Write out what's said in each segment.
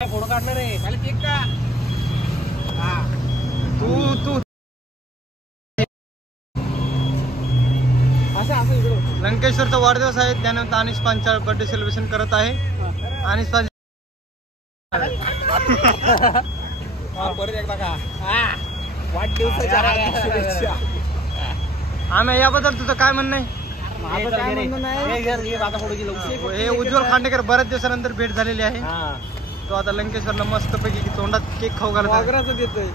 Photo काढणार आहे खाली केक का? हा तू असं इकडं लंकेश्वरचा वाढदिवस आहे त्यानंतर अनिश पांचाळ बर्थडे सेलिब्रेशन करत आहे. अनिश पांचाळ परत एकदा का वाढदिवसाच्या शुभेच्छा. आम्ही याबद्दल तुझं काय म्हणणं आहे? हे उज्ज्वल खांडेकर बऱ्याच दिवसानंतर भेट झालेली आहे. तो आता लंकेश्वरला मस्त पैकी तोंडात केक खाऊ घालत देतोय.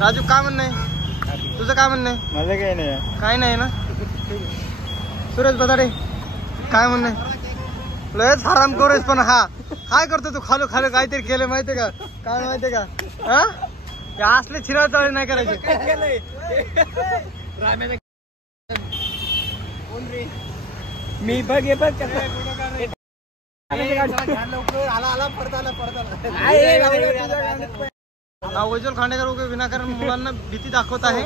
राजू काय म्हणणं आहे तुझं? काय म्हणणं आहे? माझं काही नाही. काय नाही ना. सुरेश बदाडे काय म्हणणं आहे? लयच आराम करूस पण हा काय करतो तू? खालो खालो काहीतरी केलं माहितीये का? काय माहितीये का? हा असले चिरा चाळे नाही करायचे. मी बघ उज्ज्वल खांडेकर वगैरे विनाकारण मुलांना भीती दाखवत आहे.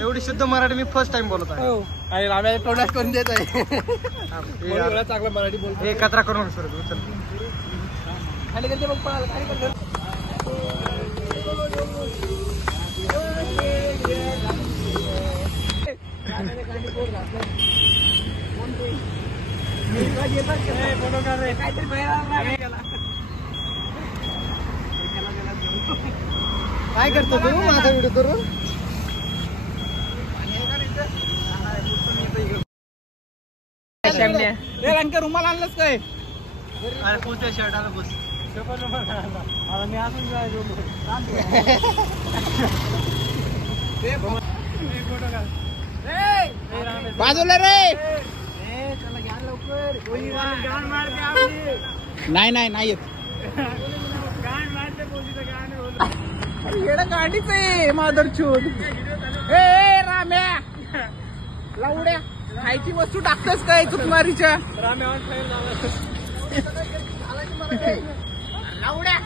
एवढी शुद्ध मराठी मी फर्स्ट टाइम बोलत आहे. आणि राम्याच्या तोंडात करून देत आहे. चांगलं मराठी बोलतो. हे कचरा करू नका सुरेश. चल खाली करते मग पळाला खाली करते. काय करतो तू माझा व्हिडिओ करून? रुमाल आणलंच काय? अरे कोणत्या शर्टाला बस बाजूला रे. नाही येत. गाडीच आहे मादरचोद. ए राम्या लावड्या खायची वस्तू टाकतोस काय चुकमारीच्या? लावड्या